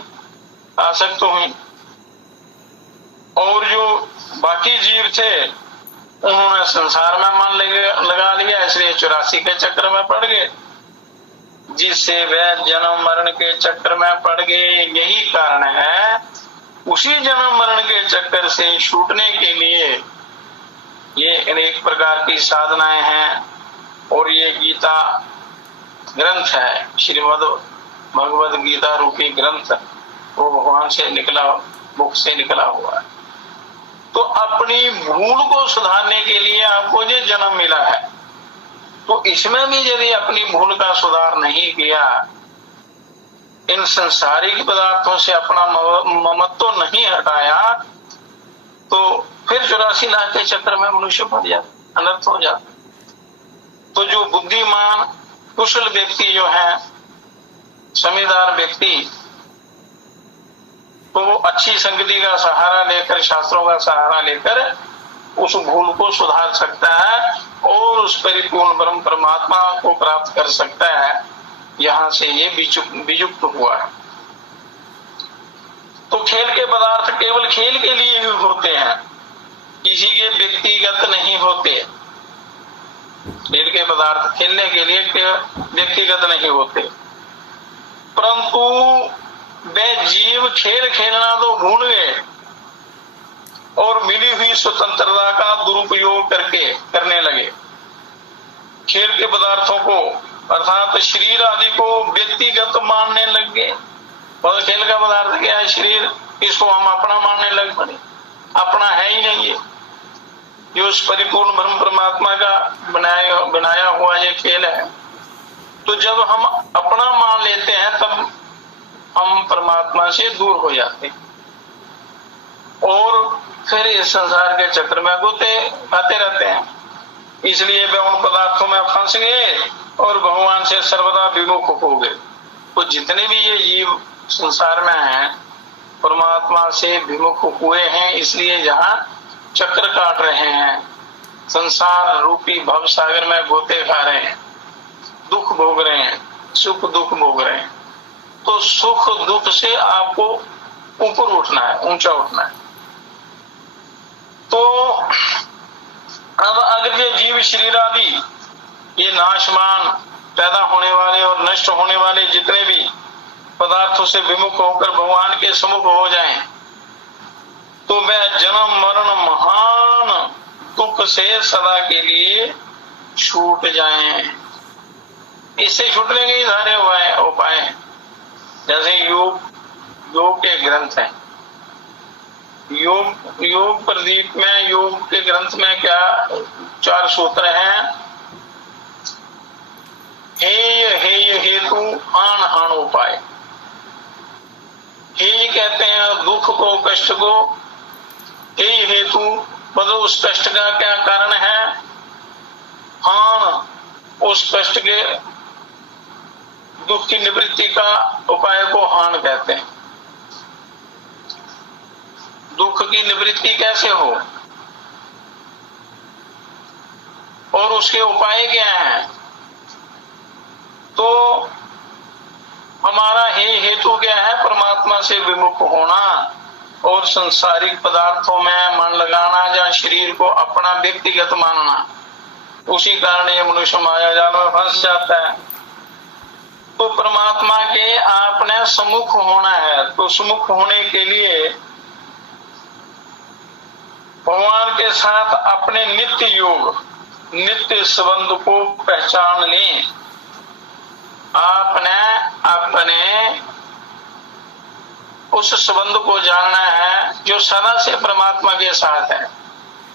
आसक्त हुई। और जो बाकी जीव थे उन्होंने संसार में मन लगा लिया, इसलिए 84 के चक्र में पड़ गए, जिससे वे जन्म मरण के चक्र में पड़ गए। यही कारण है, उसी जन्म मरण के चक्कर से छूटने के लिए ये अनेक प्रकार की साधनाएं हैं। और ये गीता ग्रंथ है, श्रीमद् भगवद गीता रूपी ग्रंथ, वो भगवान से निकला, मुख से निकला हुआ है। तो अपनी भूल को सुधारने के लिए आपको ये जन्म मिला है, तो इसमें भी यदि अपनी भूल का सुधार नहीं किया, इन संसारिक पदार्थों से अपना ममत्व नहीं हटाया, तो फिर 84 लाख के चक्र में मनुष्य फंस जाता, अनर्थ हो जाता। तो जो बुद्धिमान कुशल व्यक्ति जो है, समझदार व्यक्ति, तो वो अच्छी संगति का सहारा लेकर, शास्त्रों का सहारा लेकर उस भूल को सुधार सकता है और उस परिपूर्ण ब्रह्म परमात्मा को प्राप्त कर सकता है। यहाँ से ये वियुक्त हुआ है। तो खेल के पदार्थ केवल खेल के लिए ही होते हैं, किसी के व्यक्तिगत नहीं होते। खेल के पदार्थ खेलने के लिए व्यक्तिगत नहीं होते, परंतु वे जीव खेल खेलना तो भूल गए और मिली हुई स्वतंत्रता का दुरुपयोग करने लगे। खेल के पदार्थों को अर्थात शरीर आदि को व्यक्तिगत मानने लग गए। और खेल का पदार्थ क्या है? शरीर, इसको हम अपना मानने लग पड़े, अपना है ही नहीं ये, जो उस परिपूर्ण ब्रह्म परमात्मा का बनाया हुआ ये खेल है। तो जब हम अपना मान लेते हैं तब हम परमात्मा से दूर हो जाते हैं और फिर इस संसार के चक्र में खाते रहते हैं। इसलिए वे उन पदार्थों में फंस गए और भगवान से सर्वदा विमुख हो गए। तो जितने भी ये जीव संसार में हैं, परमात्मा से विमुख हुए हैं, इसलिए यहाँ चक्र काट रहे हैं, संसार रूपी भव सागर में गोते खा रहे हैं, दुख भोग रहे हैं, सुख दुख भोग रहे हैं। तो सुख दुख से आपको ऊपर उठना है, ऊंचा उठना है। तो अब अगर ये जीव शरीर आदि ये नाशमान पैदा होने वाले और नष्ट होने वाले जितने भी पदार्थों से विमुख होकर भगवान के सम्मुख हो जाएं, तो वह जन्म मरण महान दुख से सदा के लिए छूट जाएं। इससे छूटने के सारे उपाय हैं। जैसे योग के ग्रंथ हैं। योग प्रदीप में, योग के ग्रंथ में क्या 4 सूत्र हैं। हेय हेतु हान हान उपाय। हेय कहते हैं दुख को, कष्ट को। हेय हेतु मतलब उस कष्ट का क्या कारण है। हान उस कष्ट के दुख की निवृत्ति का उपाय को हान कहते हैं। दुख की निवृत्ति कैसे हो और उसके उपाय क्या हैं। तो हमारा हेतु क्या है, परमात्मा से विमुख होना और संसारिक पदार्थों में मन लगाना या शरीर को अपना व्यक्तिगत मानना। उसी कारण ये मनुष्य माया जाल में फंस जाता है। तो परमात्मा के आपने सम्मुख होना है। तो सम्मुख होने के लिए भगवान के साथ अपने नित्य योग, नित्य संबंध को पहचान लें। आपने अपने उस संबंध को जानना है जो सदा से परमात्मा के साथ है।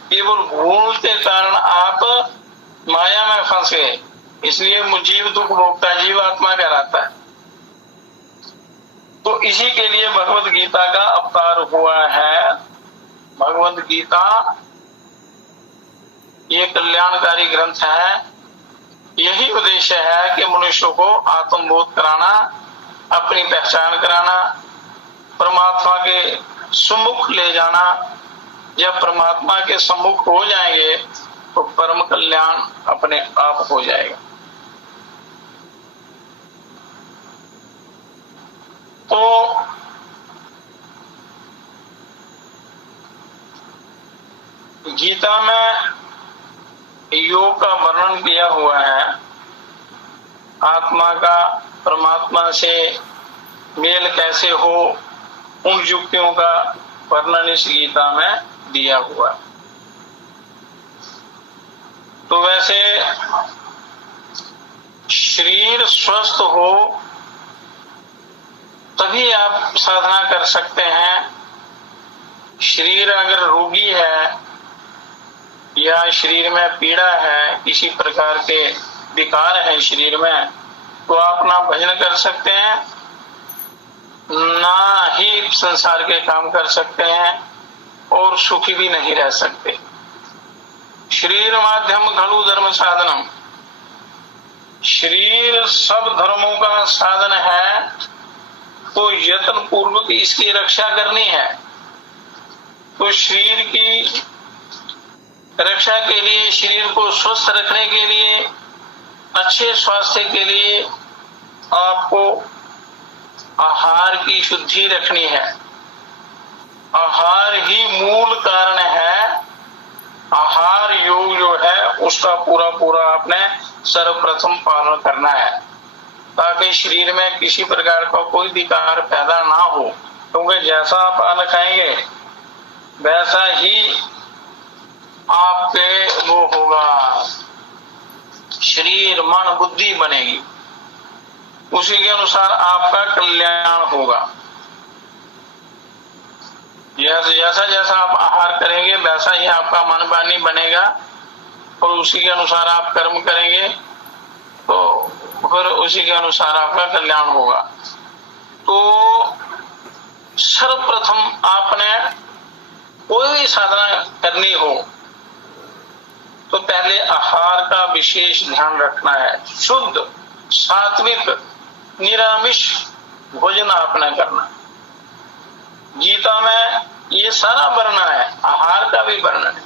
केवल भूल के कारण आप माया में फंस गए, इसलिए जीव दुख भोगता जीवात्मा कहलाता है। तो इसी के लिए भगवत गीता का अवतार हुआ है। भगवत गीता ये कल्याणकारी ग्रंथ है। यही उद्देश्य है कि मनुष्य को आत्मबोध कराना, अपनी पहचान कराना, परमात्मा के सम्मुख ले जाना। जब परमात्मा के सम्मुख हो जाएंगे तो परम कल्याण अपने आप हो जाएगा। तो गीता में योग का वर्णन किया हुआ है। आत्मा का परमात्मा से मेल कैसे हो, उन युक्तियों का वर्णन इस गीता में दिया हुआ है। तो वैसे शरीर स्वस्थ हो तभी आप साधना कर सकते हैं। शरीर अगर रोगी है या शरीर में पीड़ा है, किसी प्रकार के विकार है शरीर में, तो आप ना भजन कर सकते हैं, ना ही संसार के काम कर सकते हैं और सुखी भी नहीं रह सकते। शरीर माध्यम खलु धर्म साधनम। शरीर सब धर्मों का साधन है, तो यत्न पूर्वक इसकी रक्षा करनी है। तो शरीर की रक्षा के लिए, शरीर को स्वस्थ रखने के लिए, अच्छे स्वास्थ्य के लिए आपको आहार की शुद्धि रखनी है। आहार ही मूल कारण है। आहार योग जो है उसका पूरा पूरा आपने सर्वप्रथम पालन करना है, ताकि शरीर में किसी प्रकार का कोई विकार पैदा ना हो। क्योंकि जैसा आप अन्न खाएंगे वैसा ही आपके वो होगा, शरीर मन बुद्धि बनेगी, उसी के अनुसार आपका कल्याण होगा। जैसा जैसा आप आहार करेंगे वैसा ही आपका मन वाणी बनेगा और उसी के अनुसार आप कर्म करेंगे तो फिर उसी के अनुसार आपका कल्याण होगा। तो सर्वप्रथम आपने कोई भी साधना करनी हो तो पहले आहार का विशेष ध्यान रखना है। शुद्ध सात्विक निरामिष भोजन आपने करना। गीता में ये सारा वर्णन है, आहार का भी वर्णन है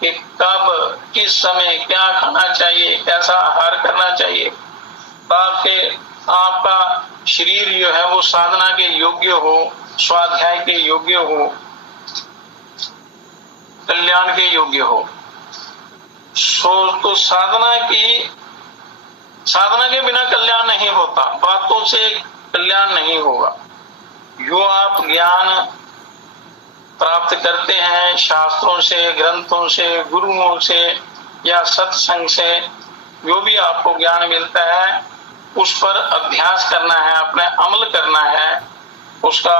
कि कब किस समय क्या खाना चाहिए, कैसा आहार करना चाहिए, ताकि आपका शरीर जो है वो साधना के योग्य हो, स्वाध्याय के योग्य हो, कल्याण के योग्य हो। तो साधना के बिना कल्याण नहीं होता, बातों से कल्याण नहीं होगा। जो आप ज्ञान प्राप्त करते हैं शास्त्रों से, ग्रंथों से, गुरुओं से या सत्संग से, जो भी आपको ज्ञान मिलता है उस पर अभ्यास करना है, अपने अमल करना है, उसका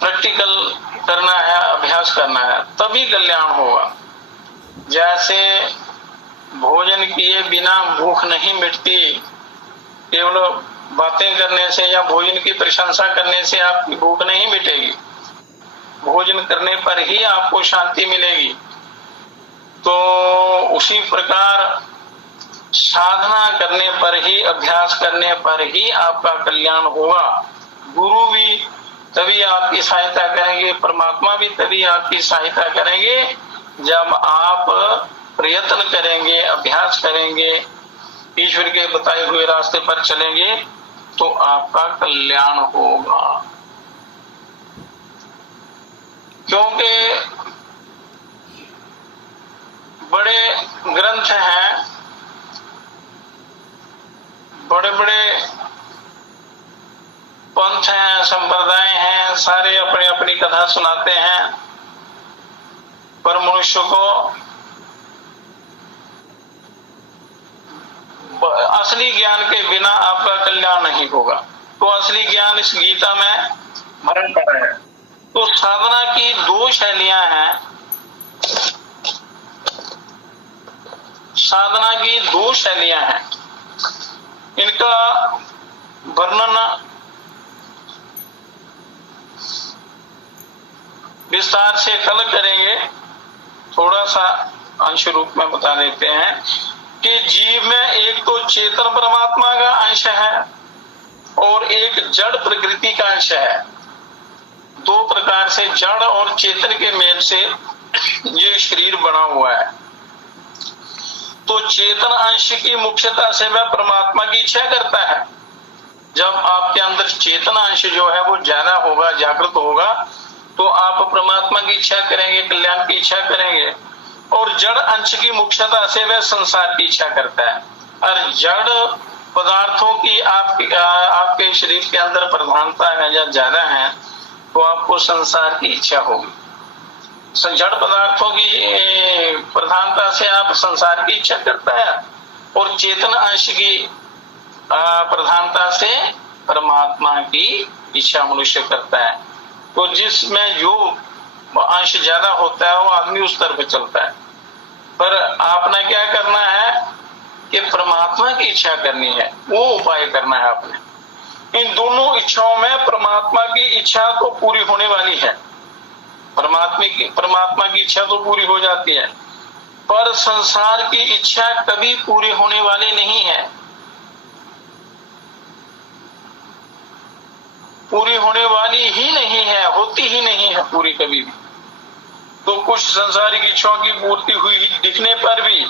प्रैक्टिकल करना है, अभ्यास करना है, तभी कल्याण होगा। जैसे भोजन किए बिना भूख नहीं मिटती, केवल बातें करने से या भोजन की प्रशंसा करने से आपकी भूख नहीं मिटेगी, भोजन करने पर ही आपको शांति मिलेगी। तो उसी प्रकार साधना करने पर ही, अभ्यास करने पर ही आपका कल्याण होगा। गुरु भी तभी आपकी सहायता करेंगे, परमात्मा भी तभी आपकी सहायता करेंगे जब आप प्रयत्न करेंगे, अभ्यास करेंगे, ईश्वर के बताए हुए रास्ते पर चलेंगे, तो आपका कल्याण होगा। क्योंकि बड़े ग्रंथ हैं, बड़े बड़े पंथ हैं, संप्रदाय हैं, सारे अपनी अपनी कथा सुनाते हैं, पर मनुष्य को असली ज्ञान के बिना आपका कल्याण नहीं होगा। तो असली ज्ञान इस गीता में भरण कर है। तो साधना की दो शैलियां हैं, साधना की दो शैलियां हैं, इनका वर्णन विस्तार से कल करेंगे। थोड़ा सा अंश रूप में बता देते हैं कि जीव में एक तो चेतन परमात्मा का अंश है और एक जड़ प्रकृति का अंश है। दो प्रकार से जड़ और चेतन के मेल से ये शरीर बना हुआ है। तो चेतन अंश की मुख्यता से वह परमात्मा की इच्छा करता है। जब आपके अंदर चेतन अंश जो है वो ज्यादा होगा, जागृत होगा, तो आप परमात्मा की इच्छा करेंगे, कल्याण की इच्छा करेंगे। और जड़ अंश की मुख्यता से वह संसार की इच्छा करता है। और जड़ पदार्थों की आपके शरीर के अंदर प्रधानता है या ज्यादा है, तो आपको संसार की इच्छा होगी। जड़ पदार्थों की प्रधानता से आप संसार की इच्छा करता है और चेतन अंश की प्रधानता से परमात्मा की इच्छा मनुष्य करता है। तो जिसमें जो अंश ज्यादा होता है वो आदमी उस तरफ चलता है। पर आपने क्या करना है कि परमात्मा की इच्छा करनी है, वो उपाय करना है आपने। इन दोनों इच्छाओं में परमात्मा की इच्छा तो पूरी होने वाली है, परमात्मा की इच्छा तो पूरी हो जाती है, पर संसार की इच्छा कभी पूरी होने वाली नहीं है, पूरी होने वाली ही नहीं है, होती ही नहीं है पूरी कभी भी। तो कुछ संसारिक इच्छाओं की पूर्ति हुई दिखने पर भी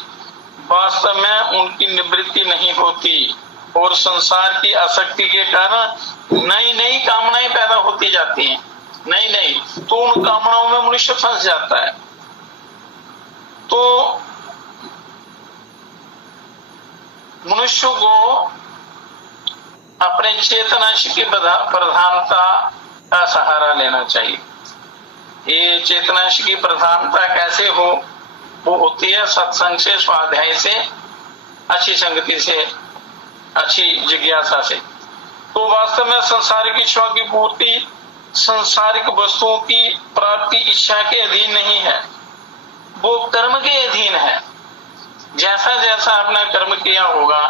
वास्तव में उनकी निवृत्ति नहीं होती और संसार की आसक्ति के कारण नई नई कामनाएं पैदा होती जाती हैं, नई, तो उन कामनाओं में मनुष्य फंस जाता है। तो मनुष्य को अपने चेतनांश की प्रधानता का सहारा लेना चाहिए। ये चेतनांश की प्रधानता कैसे हो? वो होती है सत्संग से, स्वाध्याय से, अच्छी संगति से, अच्छी जिज्ञासा से। तो वास्तव में संसारिक इच्छाओं की पूर्ति संसारिक वस्तुओं की प्राप्ति इच्छा के अधीन नहीं है, वो कर्म के अधीन है। जैसा जैसा आपने कर्म किया होगा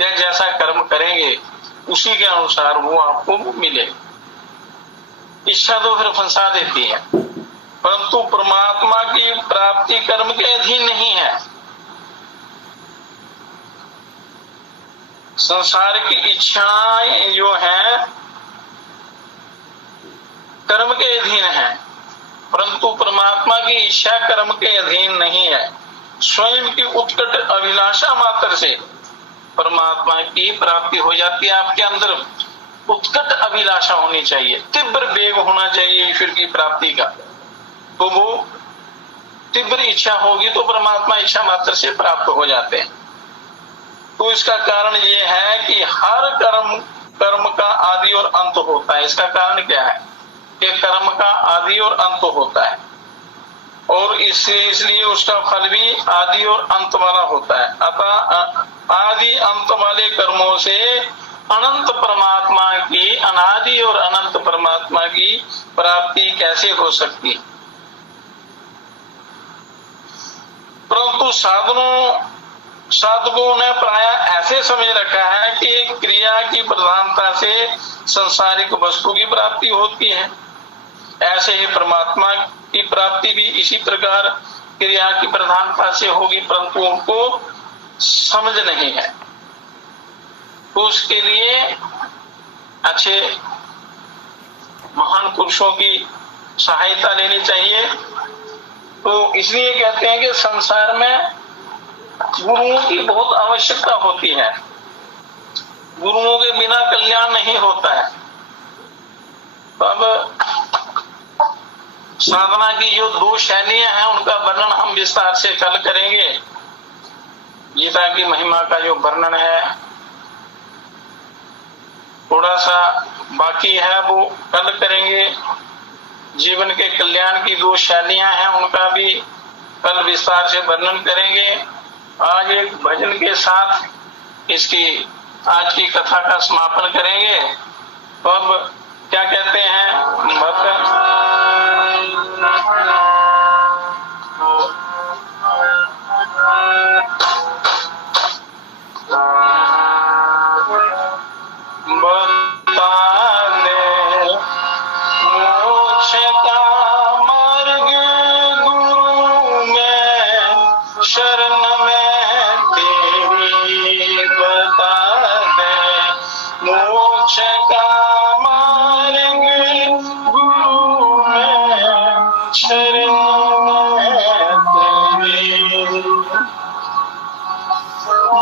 या जैसा कर्म करेंगे उसी के अनुसार वो आपको मिले। इच्छा तो फिर फंसा देती है, परंतु परमात्मा की प्राप्ति कर्म के अधीन नहीं है। संसार की इच्छाएं जो है कर्म के अधीन है, परंतु परमात्मा की इच्छा कर्म के अधीन नहीं है। स्वयं की उत्कट अभिलाषा मात्र से परमात्मा की प्राप्ति हो जाती है आपके अंदर। उत्कट अभिलाषा होनी चाहिए, तीव्र वेग होना चाहिए ईश्वर की प्राप्ति का। तो वो तीव्र इच्छा होगी तो परमात्मा इच्छा मात्र से प्राप्त हो जाते हैं। तो इसका कारण ये है कि हर कर्म का आदि और अंत होता है। इसका कारण क्या है कि कर्म का आदि और अंत होता है, और इसलिए उसका फल भी आदि और अंत वाला होता है। अतः आदि अंत वाले कर्मों से अनंत परमात्मा की, अनादि और अनंत परमात्मा की प्राप्ति कैसे हो सकती? परंतु साधकों ने प्राय ऐसे समझ रखा है कि क्रिया की प्रधानता से संसारिक वस्तु की प्राप्ति होती है। ऐसे ही परमात्मा की प्राप्ति भी इसी प्रकार क्रिया की प्रधानता से होगी, परंतु उनको समझ नहीं है। तो उसके लिए अच्छे महान पुरुषों की सहायता लेनी चाहिए। तो इसलिए कहते हैं कि संसार में गुरुओं की बहुत आवश्यकता होती है। गुरुओं के बिना कल्याण नहीं होता है। तो अब साधना की जो 2 शैलियां हैं उनका वर्णन हम विस्तार से कल करेंगे। गीता की महिमा का जो वर्णन है थोड़ा सा बाकी है, वो कल करेंगे। जीवन के कल्याण की 2 शैलियां हैं, उनका भी कल विस्तार से वर्णन करेंगे। आज एक भजन के साथ इसकी आज की कथा का समापन करेंगे। तो अब क्या कहते हैं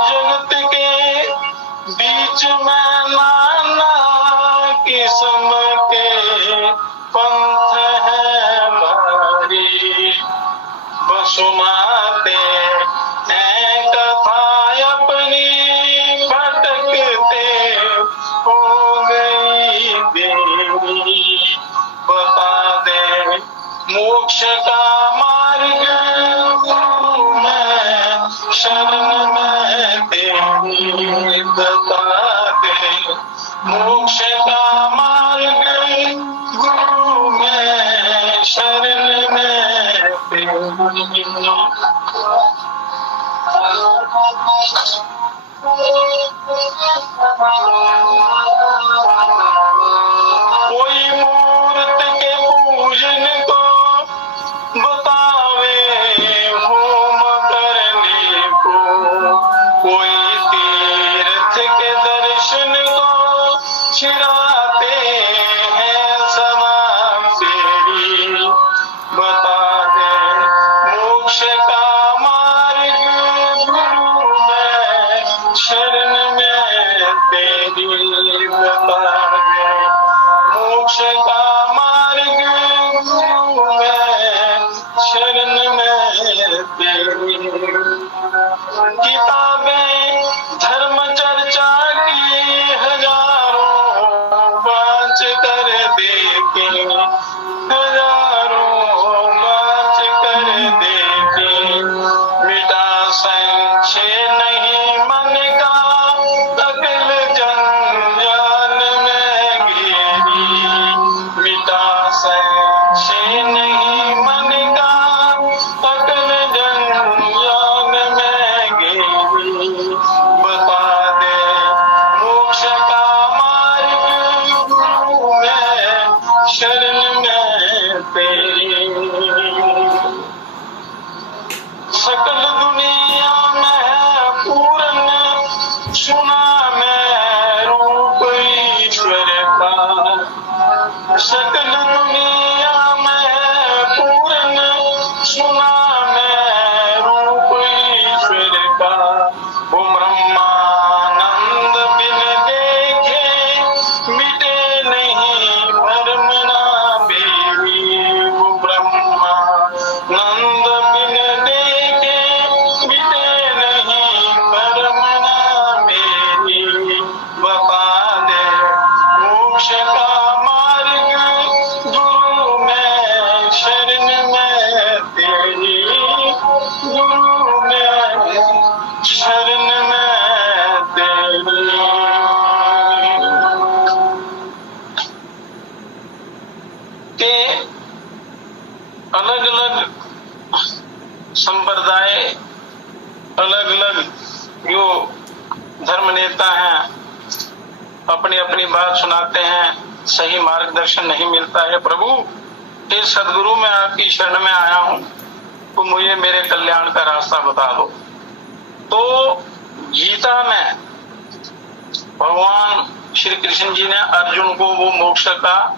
जगत के बीच में नाना किस्म के पंथ है भारी, सुनाते हैं कथा अपनी भटकते हो गई देरी। बता दे मोक्ष का मार्ग गुरु में शरण में तेरी। बता दे मोक्ष का मार्ग गुरु में शरण में तेरी। कोई मूर्त के पूजन को बतावे होम करने को, कोई तीर्थ के दर्शन को छिड़ाते हैं सलाम तेरी। बता दे मोक्ष का मार्ग गुरु में शरण में तेरी। बता दे मोक्ष का मार्ग गुरु में शरण में तेरी। किताबें धर्म चर्चा की हजारों बाँच कर देखे, हजारों बाँच कर देखे। मिटा संशय नहीं मन का अकल जंजाल में घेरी। मिटा संशय नहीं मन का अकल जंजाल में घेरी। बता दे मोक्ष का मार्ग गुरु में शरण में तेरी। सकल दुनिया में है पूर्ण सुना मैं रूप ईश्वर का। सकल दुनिया में है पूर्ण सुना मैं रूप ईश्वर का। वो ब्रह्मानंद बिन देखे मिटे अलग अलग संप्रदाय, अलग अलग जो धर्म नेता हैं अपनी अपनी बात सुनाते हैं, सही मार्गदर्शन नहीं मिलता है। प्रभु हे सदगुरु, मैं आपकी शरण में आया हूं, तो मुझे मेरे कल्याण का रास्ता बता दो। तो गीता में भगवान श्री कृष्ण जी ने अर्जुन को वो मोक्ष का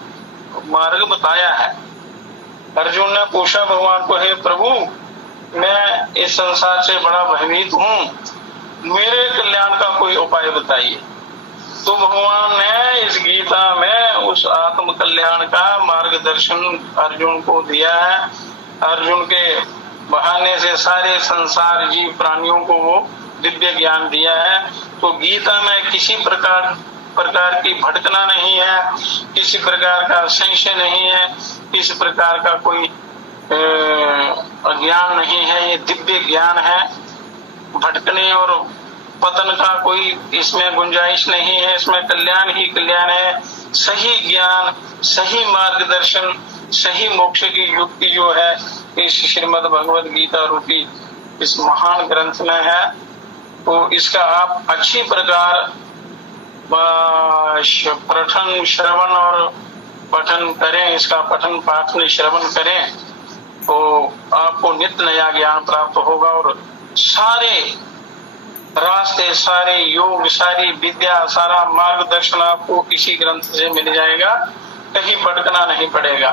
मार्ग बताया है। अर्जुन ने पूछा भगवान को, हे प्रभु, मैं इस संसार से बड़ा भयभीत हूँ, मेरे कल्याण का कोई उपाय बताइए। तो भगवान ने इस गीता में उस आत्म कल्याण का मार्गदर्शन अर्जुन को दिया है। अर्जुन के बहाने से सारे संसार जीव प्राणियों को वो दिव्य ज्ञान दिया है। तो गीता में किसी प्रकार की भटकना नहीं है, किसी प्रकार का संशय नहीं है, किसी प्रकार का कोई अज्ञान नहीं है। ये दिव्य ज्ञान है, भटकने और पतन का कोई इसमें गुंजाइश नहीं है। इसमें कल्याण ही कल्याण है। सही ज्ञान, सही मार्गदर्शन, सही मोक्ष की युक्ति जो है इस श्रीमद् भगवद गीता रूपी इस महान ग्रंथ में है। तो इसका आप अच्छी प्रकार पठन, श्रवण और पठन करें, इसका पठन पाठन श्रवण करें तो आपको नित्य नया ज्ञान प्राप्त होगा और सारे रास्ते, सारे योग, सारी विद्या, सारा मार्गदर्शन आपको इसी ग्रंथ से मिल जाएगा। कहीं भटकना नहीं पड़ेगा।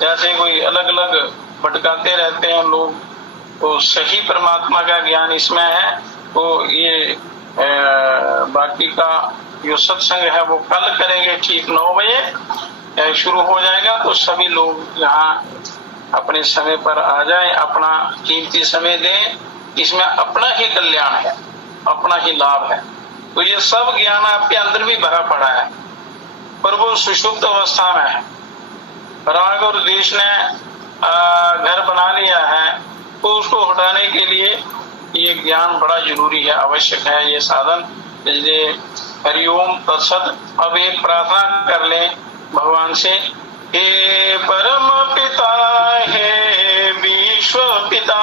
जैसे कोई अलग अलग भटकाते रहते हैं लोग, तो सही परमात्मा का ज्ञान इसमें है। तो ये बाकी का जो सत्संग है वो कल करेंगे, ठीक 9 बजे शुरू हो जाएगा। तो सभी लोग यहाँ अपने समय पर आ जाएं, अपना कीमती समय दें। इसमें अपना ही कल्याण है, अपना ही लाभ है। तो ये सब ज्ञान आपके अंदर भी भरा पड़ा है, पर वो सुषुप्त अवस्था में है। राग और द्वेष ने घर बना लिया है, तो उसको हटाने के लिए ये ज्ञान बड़ा जरूरी है, आवश्यक है ये साधन। इसलिए हरिओम तत्सत। अब एक प्रार्थना कर लें भगवान से। हे परम पिता, हे विश्व पिता,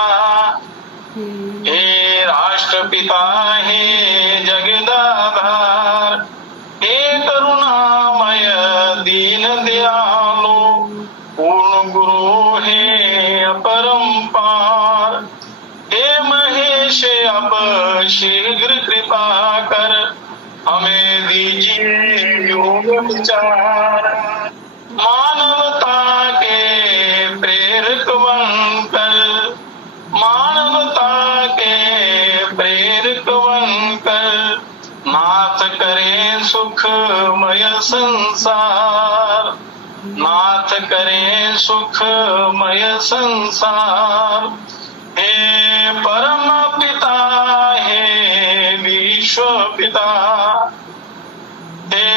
हे राष्ट्र पिता, हे जगदाधार, हे करुणामय दीन दयालु, पूर्ण गुरु हे अपरंपार, हे महेश अब शीघ्र कृपा कर, हमें दीजिए योग विचार। मानवता के प्रेरक बनकर, मानवता के प्रेरक बनकर, नाथ करे सुखमय संसार, नाथ करे सुखमय संसार। हे परम पिता, हे विश्व पिता, हे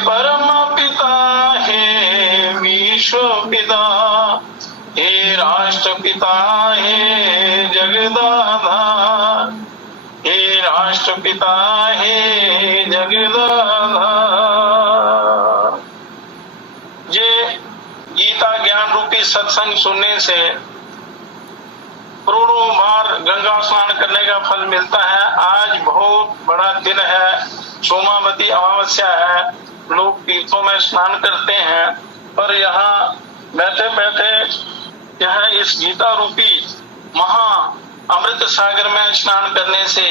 परम पिता, हे विश्व पिता, हे राष्ट्र पिता, हे जगदाधार, हे राष्ट्र पिता, हे जगदाधार। ये गीता ज्ञान रूपी सत्संग सुनने से करोड़ों बार गंगा स्नान करने का फल मिलता है। आज बहुत बड़ा दिन है, सोमावती अमावस्या है, लोग तीर्थों में स्नान करते हैं, पर यहाँ बैठे बैठे यहाँ इस गीता रूपी महा अमृत सागर में स्नान करने से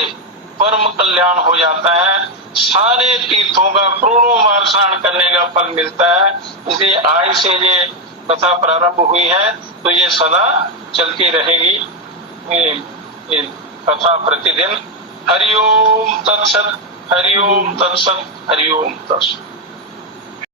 परम कल्याण हो जाता है। सारे तीर्थों का करोड़ों बार स्नान करने का फल मिलता है। इसलिए आज से ये कथा प्रारंभ हुई है, तो ये सदा चलती रहेगी ये कथा प्रतिदिन। हरिओम तत्सत, हरिओम तत्सत, हरिओम तत्सत।